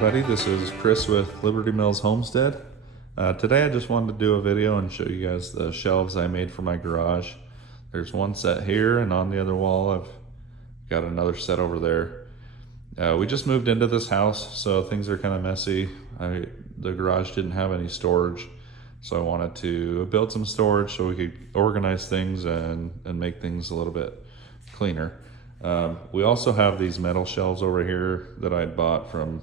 everybody, this is Chris with Liberty Mills Homestead. Today I just wanted to do a video and show you guys the shelves I made for my garage. There's one set here, and on the other wall I've got another set over there. We just moved into this house, so things are kind of messy. The garage didn't have any storage, so I wanted to build some storage so we could organize things and make things a little bit cleaner. We also have these metal shelves over here that I bought from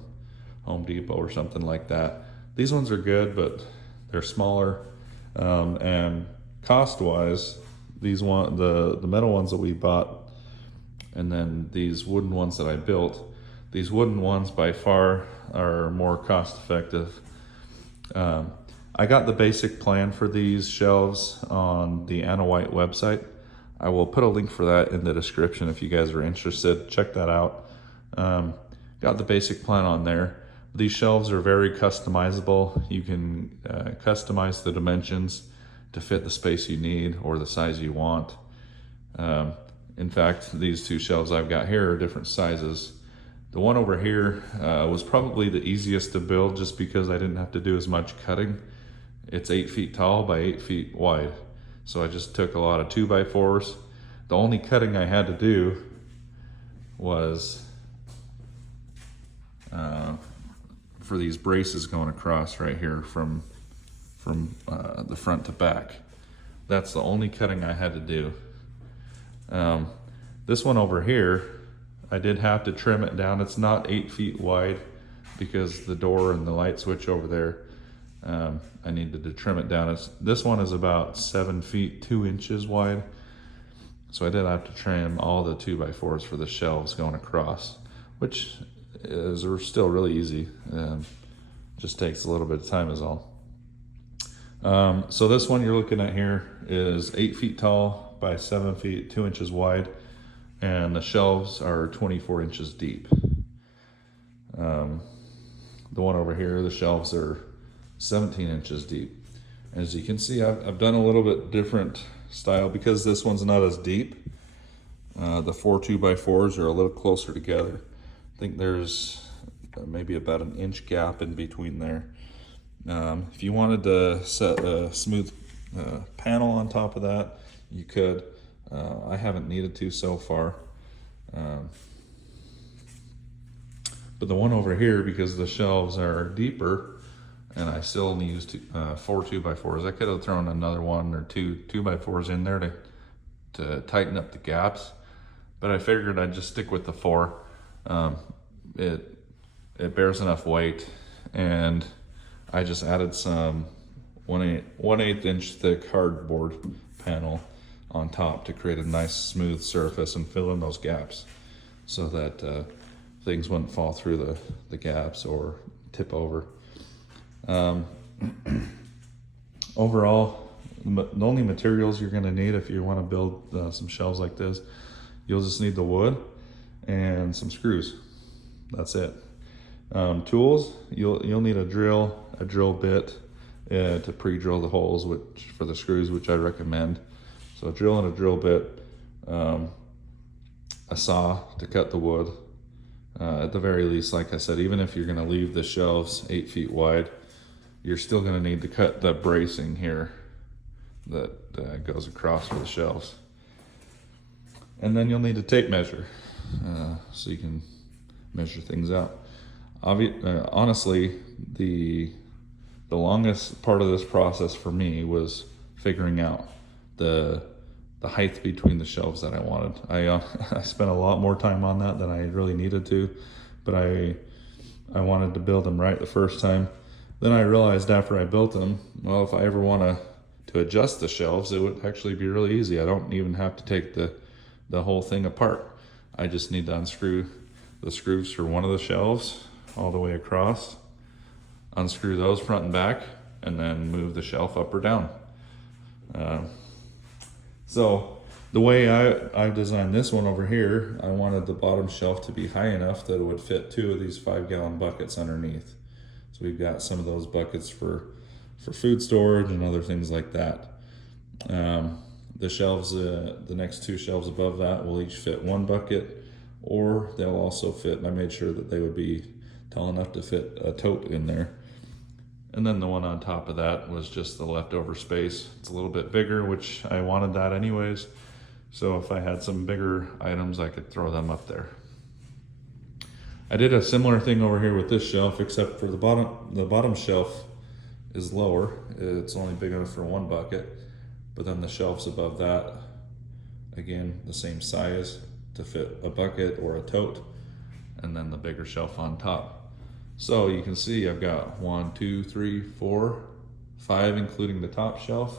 Home Depot or something like that. These ones are good, but they're smaller, and cost-wise, the metal ones that we bought, and then these wooden ones that I built, these wooden ones by far are more cost-effective. I got the basic plan for these shelves on the Anna White website. I will put a link for that in the description if you guys are interested. Check that out. Got the basic plan on there. These shelves are very customizable. You can customize the dimensions to fit the space you need or the size you want. In fact, these two shelves I've got here are different sizes. The one over here was probably the easiest to build just because I didn't have to do as much cutting. It's 8 feet tall by 8 feet wide. So I just took a lot of 2x4s. The only cutting I had to do was for these braces going across right here from the front to back. That's the only cutting I had to do. This one over here, I did have to trim it down. It's not 8 feet wide because the door and the light switch over there, I needed to trim it down. This one is about 7 feet 2 inches wide. So I did have to trim all the 2x4s for the shelves going across, which is still really easy. Just takes a little bit of time is all. So this one you're looking at here is 8 feet tall by 7 feet 2 inches wide, and the shelves are 24 inches deep. The one over here, the shelves are 17 inches deep. As you can see, I've done a little bit different style because this one's not as deep. The 4 2x4s are a little closer together. I think there's maybe about an inch gap in between there. If you wanted to set a smooth panel on top of that, you could. I haven't needed to so far. But the one over here, because the shelves are deeper, and I still only used 4 2x4s. I could have thrown another 1 or 2 2x4s in there to tighten up the gaps, but I figured I'd just stick with the 4. It bears enough weight, and I just added some 1/8 inch thick cardboard panel on top to create a nice smooth surface and fill in those gaps so that things wouldn't fall through the gaps or tip over. Overall, the only materials you're going to need if you want to build some shelves like this, you'll just need the wood and some screws. That's it. Tools, you'll need a drill bit to pre-drill the holes for the screws, which I recommend. So a drill and a drill bit, a saw to cut the wood. At the very least, like I said, even if you're going to leave the shelves 8 feet wide, you're still going to need to cut the bracing here that goes across for the shelves. And then you'll need a tape measure so you can measure things out. Honestly, the longest part of this process for me was figuring out the height between the shelves that I wanted. I spent a lot more time on that than I really needed to, but I wanted to build them right the first time. Then I realized after I built them, well, if I ever want to adjust the shelves, it would actually be really easy. I don't even have to take the whole thing apart. I just need to unscrew the screws for one of the shelves all the way across, unscrew those front and back, and then move the shelf up or down. So the way I designed this one over here, I wanted the bottom shelf to be high enough that it would fit 2 of these 5-gallon buckets underneath. So we've got some of those buckets for food storage and other things like that. The shelves, the next 2 shelves above that will each fit 1 bucket, or they'll also fit, and I made sure that they would be tall enough to fit a tote in there. And then the one on top of that was just the leftover space. It's a little bit bigger, which I wanted that anyways. So if I had some bigger items, I could throw them up there. I did a similar thing over here with this shelf, except for the bottom shelf is lower. It's only big enough for one bucket, but then the shelves above that, again, the same size to fit a bucket or a tote, and then the bigger shelf on top. So you can see I've got 1, 2, 3, 4, 5, including the top shelf,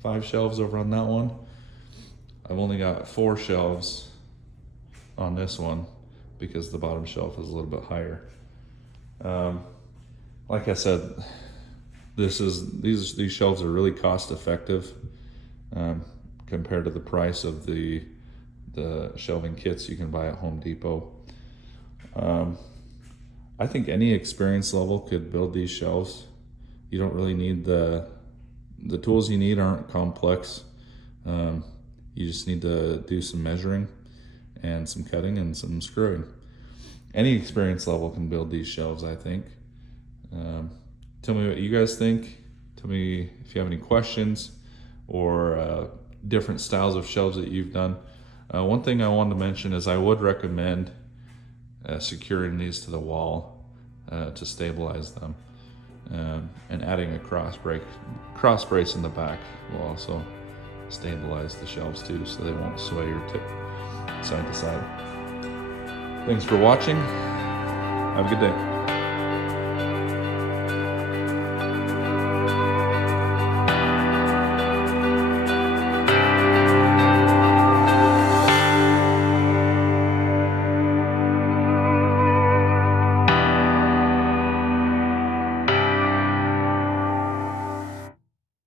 5 shelves over on that one. I've only got 4 shelves on this one because the bottom shelf is a little bit higher. Like I said, these shelves are really cost effective compared to the price of the shelving kits you can buy at Home Depot. I think any experience level could build these shelves. You don't really need the tools you need aren't complex. You just need to do some measuring and some cutting and some screwing. Any experience level can build these shelves, I think. Tell me what you guys think. Tell me if you have any questions or different styles of shelves that you've done. One thing I wanted to mention is I would recommend securing these to the wall to stabilize them, and adding a cross brace in the back will also stabilize the shelves too, so they won't sway or tip side to side. Thanks for watching. Have a good day.